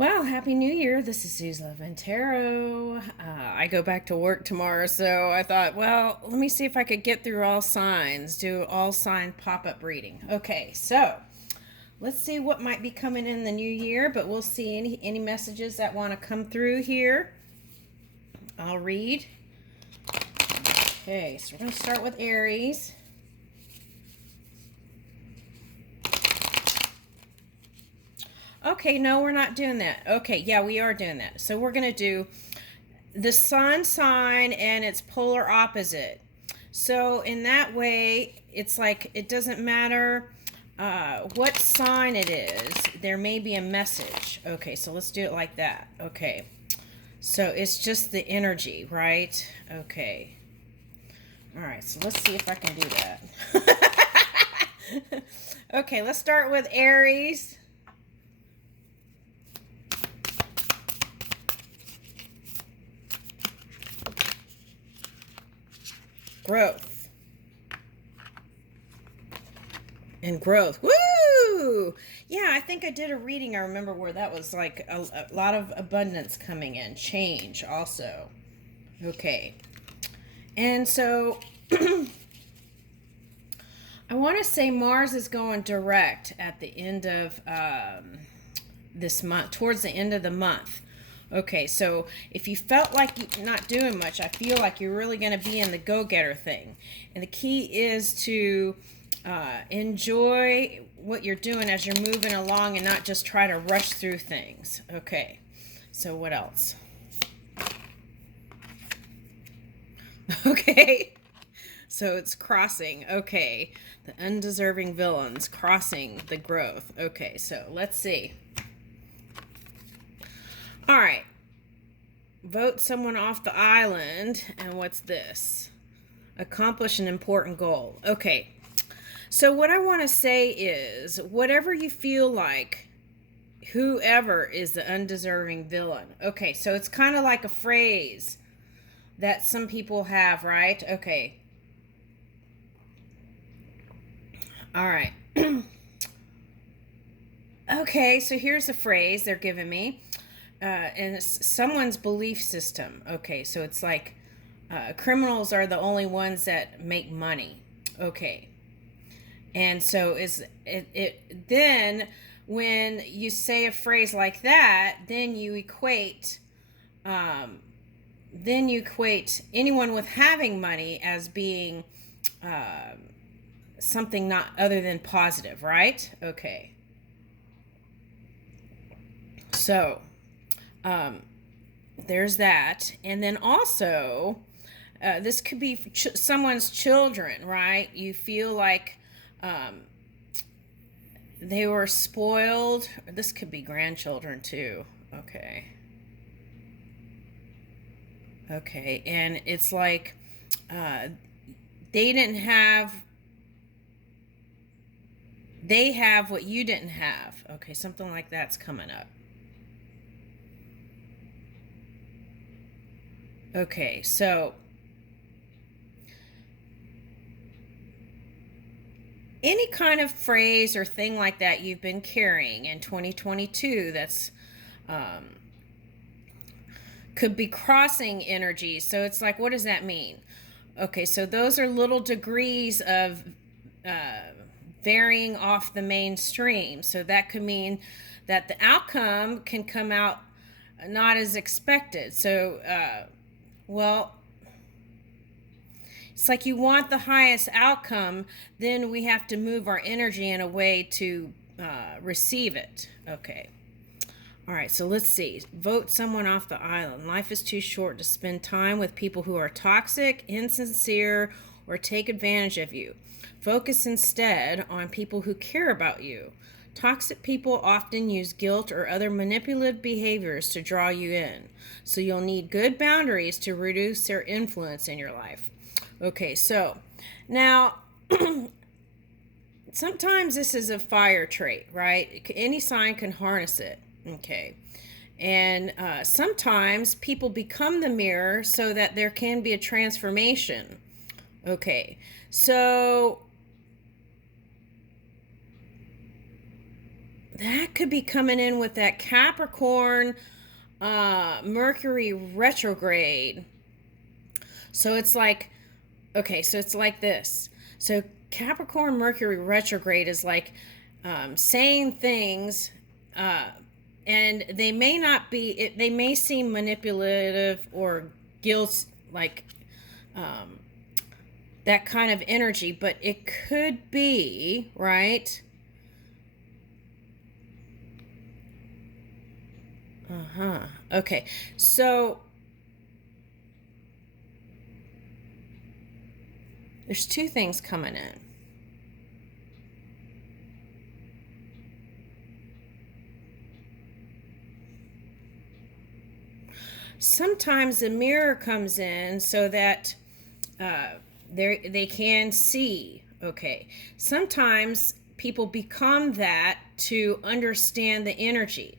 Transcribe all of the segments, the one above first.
Well, Happy New Year. This is Sue's Love and Tarot. I go back to work tomorrow, so I thought, well, let me see if I could get through all signs, do all sign pop-up reading. Okay, so let's see what might be coming in the new year, but we'll see any messages that want to come through here. I'll read. Okay, so we're going to start with Aries. Okay, no, we're not doing that. Okay, yeah, we are doing that. So we're going to do the sun sign and its polar opposite. So in that way, it's like it doesn't matter what sign it is, there may be a message. Okay, so let's do it like that. Okay, so it's just the energy, right? Okay. All right, so let's see if I can do that. Okay, let's start with Aries. Growth. And growth. Woo! Yeah, I think I did a reading. I remember where that was like a lot of abundance coming in. Change also. Okay. And so I want to say Mars is going direct at the end of this month, towards the end of the month. Okay, so if you felt like you're not doing much, I feel like you're really going to be in the go-getter thing. And the key is to enjoy what you're doing as you're moving along and not just try to rush through things. Okay, so what else? Okay, so it's crossing. Okay, the undeserving villains crossing the growth. Okay, so let's see. All right. Vote someone off the island. And what's this? Accomplish an important goal. Okay. So what I want to say is, whatever you feel like, whoever is the undeserving villain. Okay, so it's kind of like a phrase that some people have, right? Okay. All right. Okay, so here's a phrase they're giving me. And it's someone's belief system. Okay, so it's like criminals are the only ones that make money. Okay, and so then when you say a phrase like that, then you equate anyone with having money as being something not other than positive, right? Okay, so there's that. And then also, this could be someone's children, right? You feel like they were spoiled. This could be grandchildren too. Okay. Okay, and it's like they didn't have, they have what you didn't have. Okay, something like that's coming up. Okay, so any kind of phrase or thing like that you've been carrying in 2022 that's could be crossing energy. So it's like, what does that mean? Okay, so those are little degrees of varying off the mainstream. So that could mean that the outcome can come out not as expected. So, well, it's like you want the highest outcome, then we have to move our energy in a way to receive it. Okay. All right, so let's see. Vote someone off the island. Life is too short to spend time with people who are toxic, insincere, or take advantage of you. Focus instead on people who care about you. Toxic people often use guilt or other manipulative behaviors to draw you in, so you'll need good boundaries to reduce their influence in your life. Okay, so now sometimes this is a fire trait, right? Any sign can harness it. Okay. And sometimes people become the mirror so that there can be a transformation. Okay. So that could be coming in with that Capricorn Mercury retrograde. So it's like, okay, so it's like this. So Capricorn Mercury retrograde is like saying things, and they may not be, they may seem manipulative or guilt, like that kind of energy, but it could be, right? Okay, so there's two things coming in. Sometimes the mirror comes in so that they can see. Okay. Sometimes people become that to understand the energy.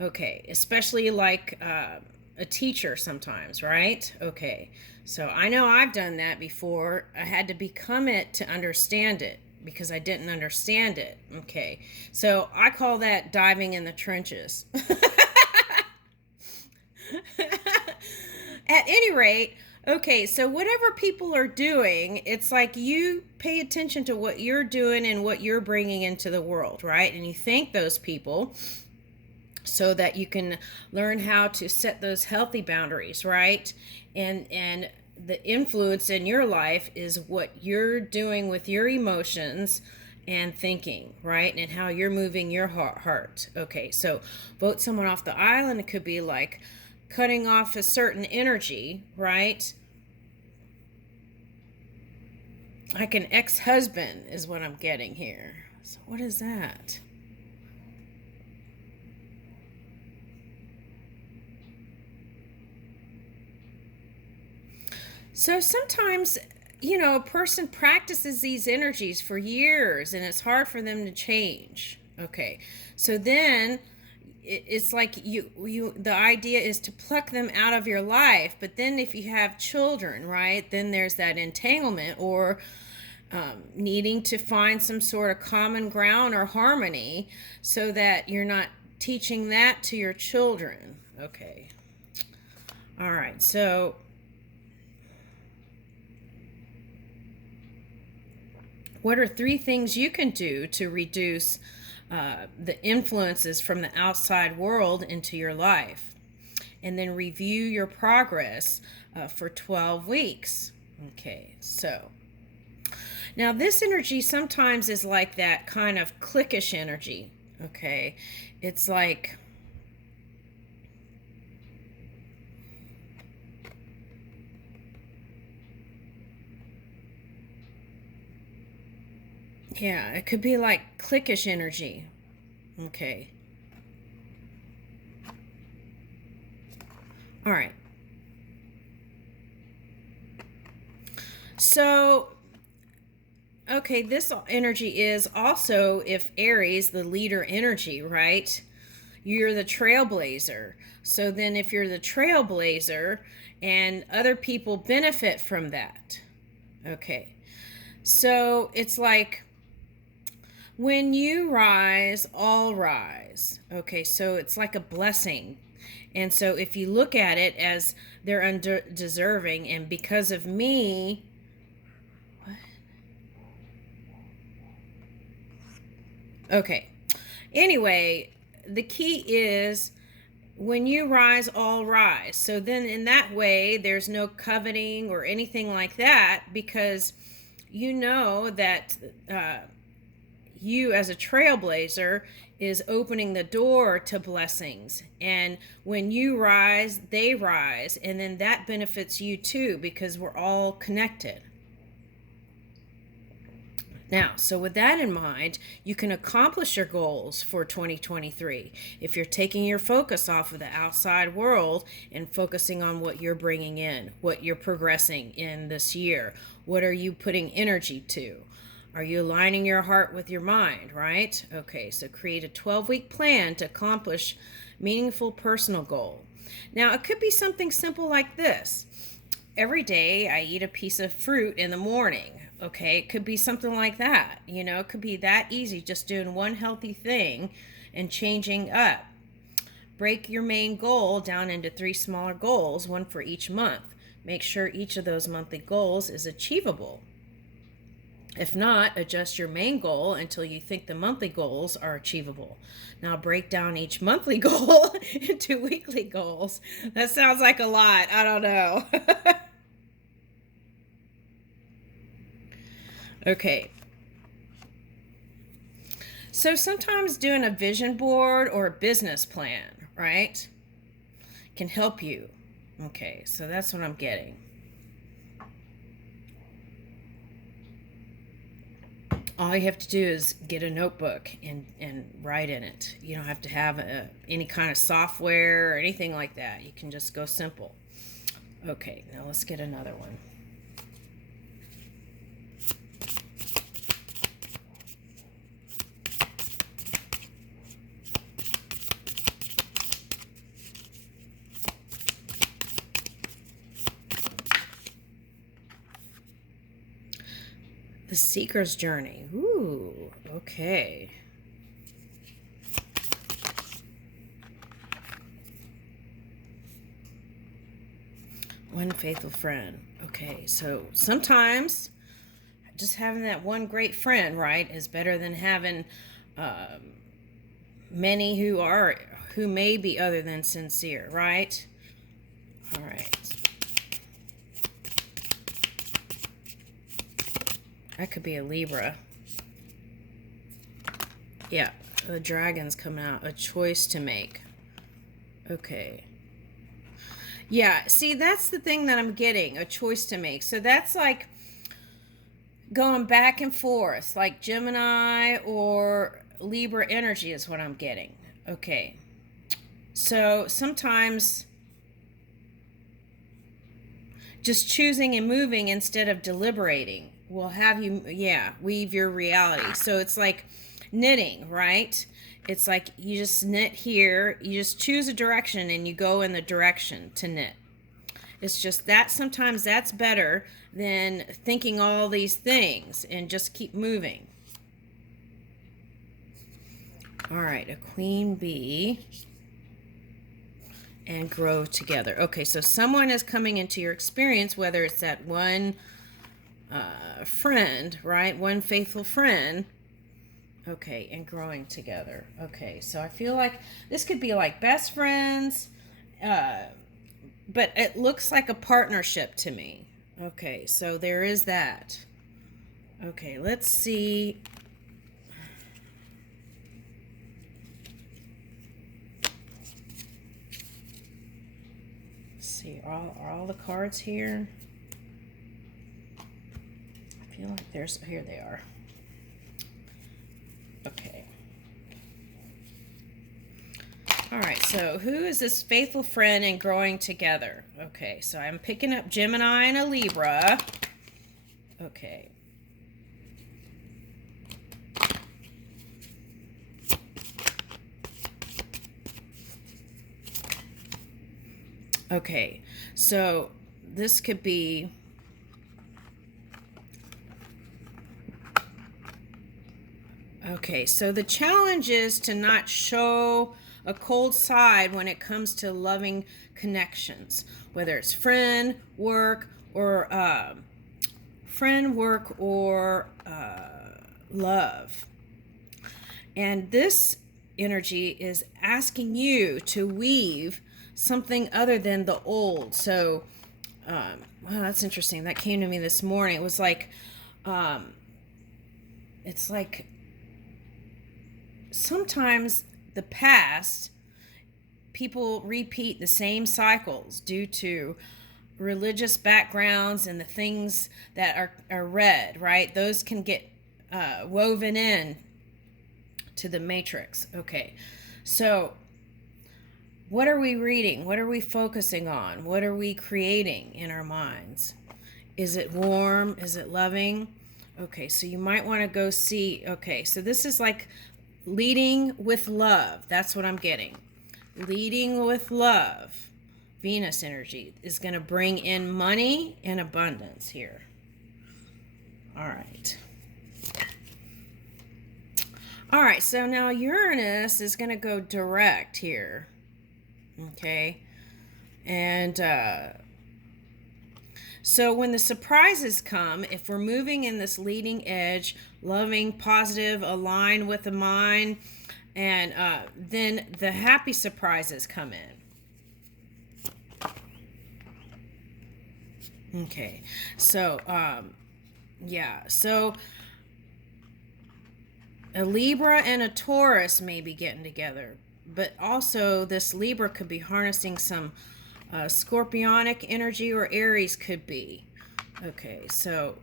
Okay. Especially like a teacher sometimes, right? Okay. So I know I've done that before. I had to become it to understand it because I didn't understand it. Okay. So I call that diving in the trenches. At any rate, okay, so whatever people are doing, it's like you pay attention to what you're doing and what you're bringing into the world, right? And you thank those people so that you can learn how to set those healthy boundaries, right? And the influence in your life is what you're doing with your emotions and thinking, right? And how you're moving your heart. Okay, so vote someone off the island. It could be like cutting off a certain energy, right? Like an ex-husband is what I'm getting here. So what is that? So sometimes, a person practices these energies for years and it's hard for them to change. Okay. So then it's like the idea is to pluck them out of your life, but then if you have children, right, then there's that entanglement or needing to find some sort of common ground or harmony so that you're not teaching that to your children. Okay. All right. So what are 3 things you can do to reduce the influences from the outside world into your life? And then review your progress for 12 weeks. Okay, so now this energy sometimes is like that kind of cliquish energy. Okay, it's like yeah, it could be like cliquish energy. Okay. All right. So, okay, this energy is also if Aries, the leader energy, right? You're the trailblazer. So then if you're the trailblazer and other people benefit from that. Okay. So it's like when you rise, all rise. Okay, so it's like a blessing. And so if you look at it as they're undeserving and because of me, what? Okay. Anyway, the key is when you rise, all rise. So then in that way, there's no coveting or anything like that because you know that you as a trailblazer is opening the door to blessings. And when you rise, they rise. And then that benefits you too because we're all connected. Now, so with that in mind, you can accomplish your goals for 2023 if you're taking your focus off of the outside world and focusing on what you're bringing in, what you're progressing in this year. What are you putting energy to? Are you aligning your heart with your mind, right? Okay, so create a 12-week plan to accomplish meaningful personal goal. Now, it could be something simple like this. Every day I eat a piece of fruit in the morning. Okay, it could be something like that. You know, it could be that easy, just doing one healthy thing and changing up. Break your main goal down into 3 smaller goals, one for each month. Make sure each of those monthly goals is achievable. If not, adjust your main goal until you think the monthly goals are achievable. Now break down each monthly goal into weekly goals. That sounds like a lot. I don't know. Okay. So sometimes doing a vision board or a business plan, right, can help you. Okay, so that's what I'm getting. All you have to do is get a notebook and write in it. You don't have to have any kind of software or anything like that. You can just go simple. Okay, now let's get another one. The Seeker's Journey. Ooh, okay. One faithful friend. Okay, so sometimes just having that one great friend, right, is better than having many who may be other than sincere, right? All right. That could be a Libra. Yeah, the dragon's coming out. A choice to make. Okay. Yeah, see, that's the thing that I'm getting. A choice to make. So that's like going back and forth. Like Gemini or Libra energy is what I'm getting. Okay. So sometimes just choosing and moving instead of deliberating will have you, weave your reality. So it's like knitting, right? It's like you just knit here, you just choose a direction and you go in the direction to knit. It's just that sometimes that's better than thinking all these things and just keep moving. All right, a queen bee and grow together. Okay, so someone is coming into your experience, whether it's that one friend, right? One faithful friend. Okay, and growing together. Okay, so I feel like this could be like best friends, but it looks like a partnership to me. Okay, so there is that. Okay, let's see. Let's see, are all the cards here? I feel like here they are. Okay. All right, so who is this faithful friend and growing together? Okay, so I'm picking up Gemini and a Libra. Okay. Okay, so this could be okay, so the challenge is to not show a cold side when it comes to loving connections, whether it's friend, work, or love. And this energy is asking you to weave something other than the old. So, wow, that's interesting. That came to me this morning. It was like, it's like sometimes the past, people repeat the same cycles due to religious backgrounds and the things that are read, right? Those can get woven in to the matrix. Okay, so what are we reading? What are we focusing on? What are we creating in our minds? Is it warm? Is it loving? Okay, so you might want to go see. Okay, so this is like leading with love. That's what I'm getting. Leading with love. Venus energy is going to bring in money and abundance here. All right. All right, so now Uranus is going to go direct here. Okay. And so when the surprises come, if we're moving in this leading edge, loving, positive, aligned with the mind, and then the happy surprises come in. Okay, so yeah, so a Libra and a Taurus may be getting together, but also this Libra could be harnessing some Scorpionic energy, or Aries could be. Okay, so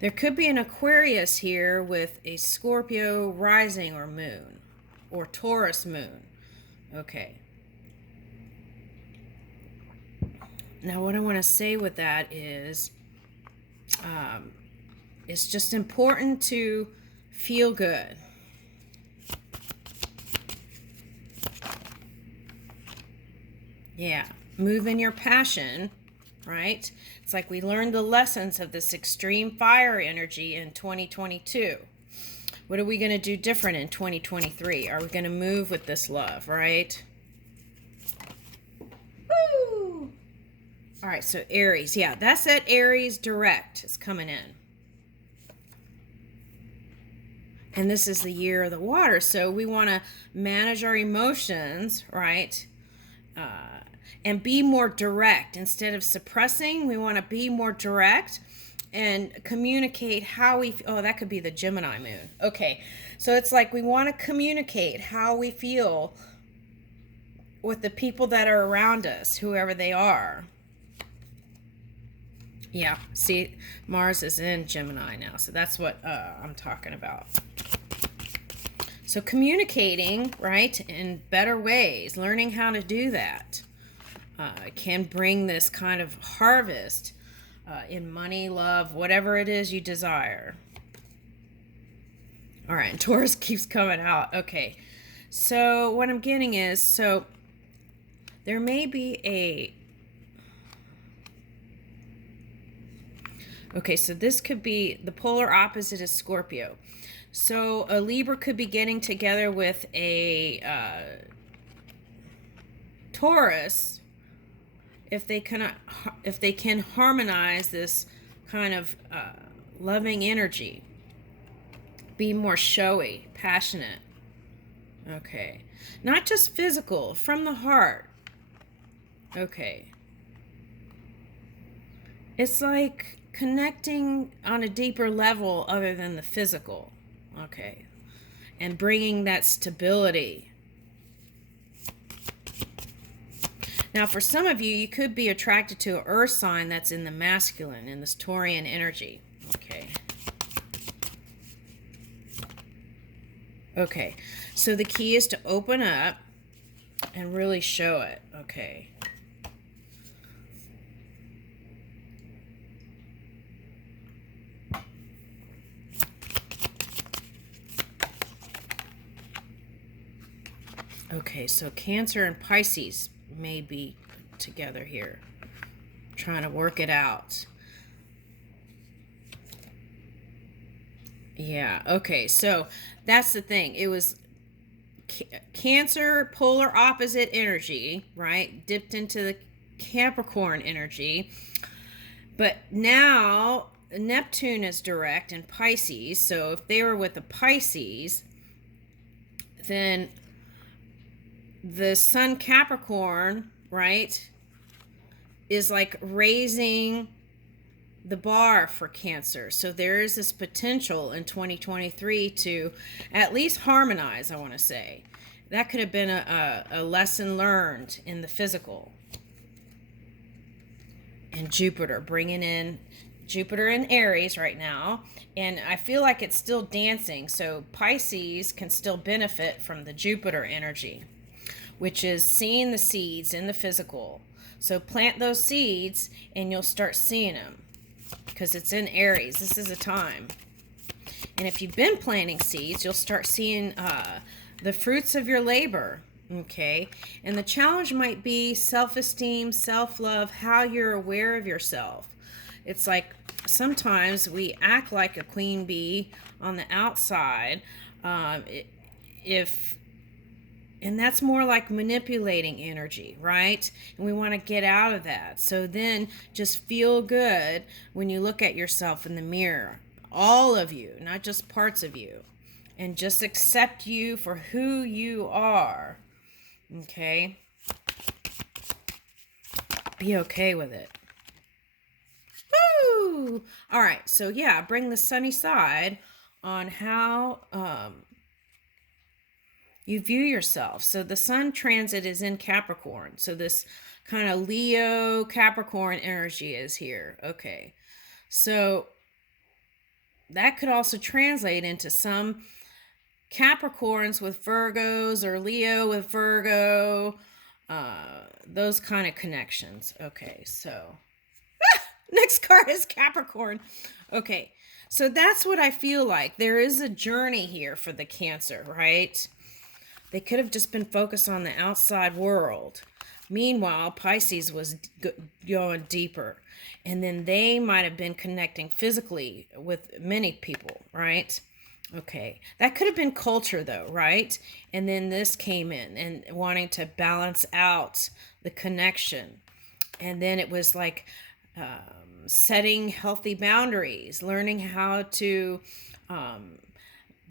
there could be an Aquarius here with a Scorpio rising or moon, or Taurus moon. Okay. Now what I want to say with that is it's just important to feel good. Yeah, move in your passion, right? It's like we learned the lessons of this extreme fire energy in 2022. What are we going to do different in 2023? Are we going to move with this love, right? Woo! All right, so Aries. Yeah, that's it. Aries direct is coming in. And this is the year of the water, so we want to manage our emotions, right? And be more direct. Instead of suppressing, we want to be more direct and communicate how we oh, that could be the Gemini moon. Okay, so it's like we want to communicate how we feel with the people that are around us, whoever they are. Yeah, see, Mars is in Gemini now, so that's what I'm talking about. So communicating, right, in better ways, learning how to do that can bring this kind of harvest in money, love, whatever it is you desire. All right, and Taurus keeps coming out. Okay, so what I'm getting is, so there may be a... Okay, so this could be the polar opposite is Scorpio. So a Libra could be getting together with a Taurus if they can harmonize this kind of loving energy. Be more showy, passionate. Okay. Not just physical, from the heart. Okay. It's like connecting on a deeper level other than the physical. Okay. And bringing that stability. Now, for some of you, you could be attracted to an earth sign that's in the masculine, in this Taurian energy. Okay. Okay. So the key is to open up and really show it. Okay. Okay, so Cancer and Pisces may be together here, trying to work it out. Yeah, okay, so that's the thing. It was Cancer, polar opposite energy, right? Dipped into the Capricorn energy. But now Neptune is direct in Pisces, so if they were with the Pisces, then the Sun Capricorn, right, is like raising the bar for Cancer. So there is this potential in 2023 to at least harmonize, I want to say. That could have been a lesson learned in the physical. And Jupiter, bringing in Jupiter in Aries right now. And I feel like it's still dancing. So Pisces can still benefit from the Jupiter energy, which is seeing the seeds in the physical. So plant those seeds and you'll start seeing them because it's in Aries. This is a time. And if you've been planting seeds, you'll start seeing the fruits of your labor. Okay. And the challenge might be self-esteem, self-love, how you're aware of yourself. It's like sometimes we act like a queen bee on the outside. Um, if and that's more like manipulating energy, right? And we want to get out of that. So then just feel good when you look at yourself in the mirror. All of you, not just parts of you. And just accept you for who you are. Okay? Be okay with it. Woo! All right, so yeah, bring the sunny side on how you view yourself. So the sun transit is in Capricorn. So this kind of Leo Capricorn energy is here. Okay. So that could also translate into some Capricorns with Virgos or Leo with Virgo, those kind of connections. Okay, so next card is Capricorn. Okay, so that's what I feel like. There is a journey here for the Cancer, right? They could have just been focused on the outside world. Meanwhile, Pisces was going deeper. And then they might have been connecting physically with many people, right? Okay. That could have been culture, though, right? And then this came in and wanting to balance out the connection. And then it was like setting healthy boundaries, learning how to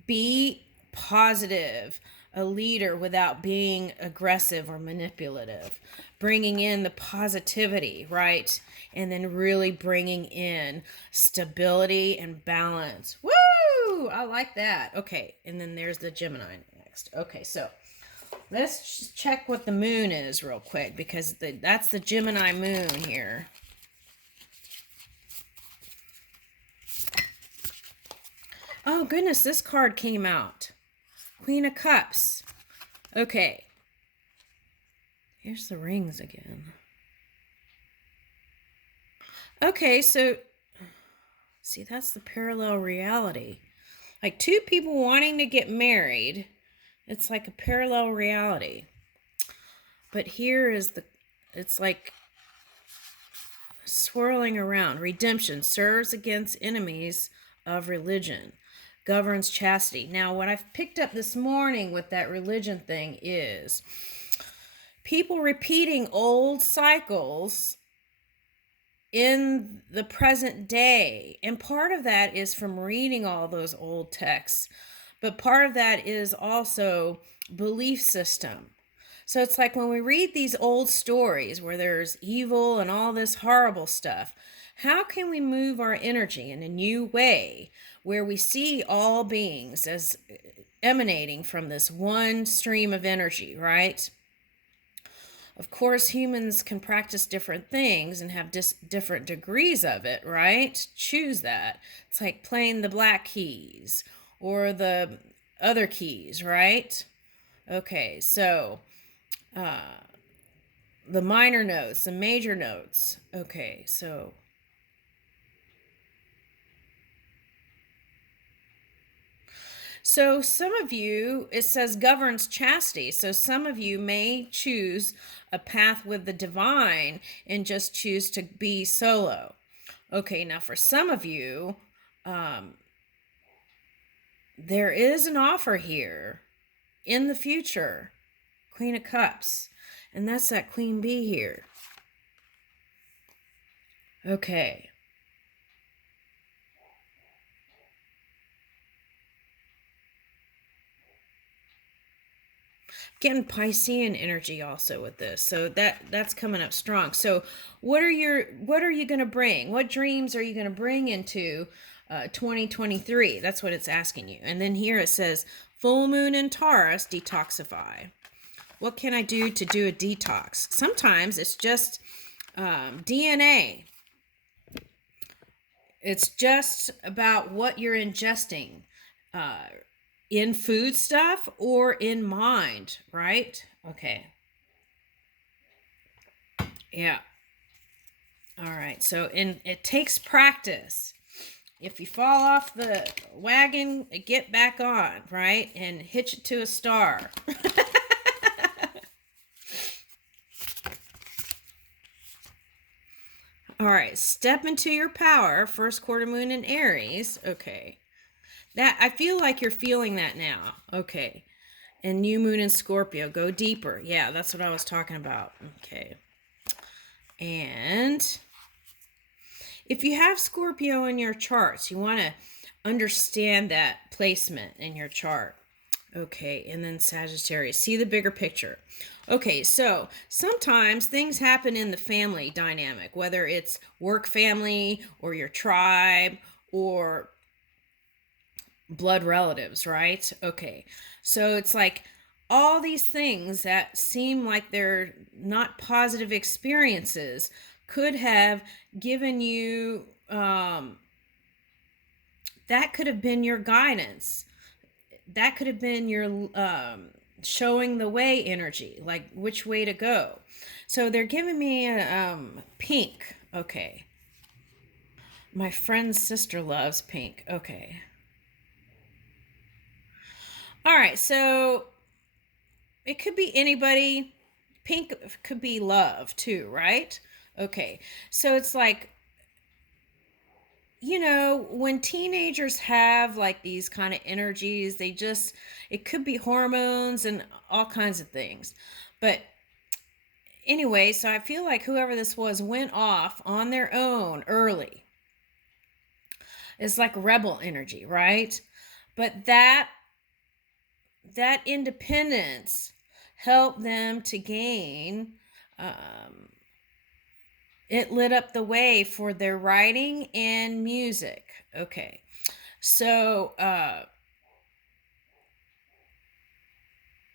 be positive, a leader without being aggressive or manipulative, bringing in the positivity, right? And then really bringing in stability and balance. Woo! I like that. Okay, and then there's the Gemini next. Okay, so let's just check what the moon is real quick, because that's the Gemini moon here. Oh goodness, this card came out. Queen of Cups. Okay. Here's the rings again. Okay, so see, that's the parallel reality. Like two people wanting to get married. It's like a parallel reality. But here is it's like swirling around. Redemption serves against enemies of religion. Governs chastity. Now, what I've picked up this morning with that religion thing is people repeating old cycles in the present day. And part of that is from reading all those old texts. But part of that is also belief system. So it's like when we read these old stories where there's evil and all this horrible stuff, how can we move our energy in a new way where we see all beings as emanating from this one stream of energy, right? Of course, humans can practice different things and have different degrees of it, right? Choose that. It's like playing the black keys or the other keys, right? Okay, so the minor notes, the major notes. Okay, so some of you, it says governs chastity. So some of you may choose a path with the divine and just choose to be solo. Okay, now for some of you, there is an offer here in the future. Queen of Cups. And that's that Queen Bee here. Okay. Getting Piscean energy also with this, so that's coming up strong. So what are you going to bring? What dreams are you going to bring into 2023? That's what it's asking you. And then here it says full moon in Taurus, detoxify. What can I do to do a detox? Sometimes it's just DNA. It's just about what you're ingesting. In food stuff or in mind, right? Okay. Yeah. All right. So it takes practice. If you fall off the wagon, get back on, right? And hitch it to a star. All right, step into your power. First quarter moon in Aries. Okay. That I feel like you're feeling that now. Okay. And new moon in Scorpio. Go deeper. Yeah, that's what I was talking about. Okay. And if you have Scorpio in your charts, you want to understand that placement in your chart. Okay, and then Sagittarius. See the bigger picture. Okay, so sometimes things happen in the family dynamic, whether it's work family or your tribe or blood relatives, right? Okay, so it's like all these things that seem like they're not positive experiences could have given you, that could have been your guidance. That could have been your showing the way energy, like which way to go. So they're giving me a pink. Okay. My friend's sister loves pink. Okay. All right. So it could be anybody. Pink could be love too, right? Okay. So it's like, when teenagers have like these kind of energies, it could be hormones and all kinds of things. But anyway, so I feel like whoever this was went off on their own early. It's like rebel energy, right? But that independence helped them to gain, it lit up the way for their writing and music. Okay. So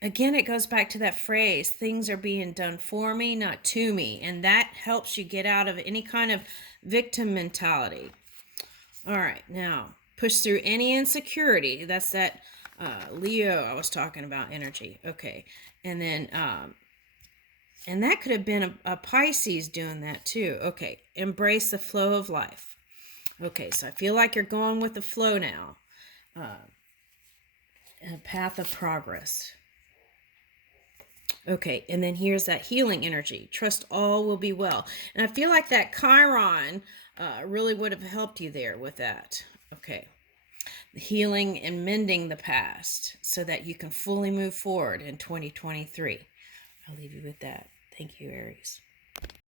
again, it goes back to that phrase, things are being done for me, not to me. And that helps you get out of any kind of victim mentality. All right, now push through any insecurity. That's that Leo I was talking about, energy. Okay, and then and that could have been a Pisces doing that too. Okay, embrace the flow of life. Okay, so I feel like you're going with the flow now. A path of progress. Okay, and then here's that healing energy. Trust all will be well. And I feel like that Chiron really would have helped you there with that. Okay. Healing and mending the past so that you can fully move forward in 2023. I'll leave you with that. Thank you, Aries.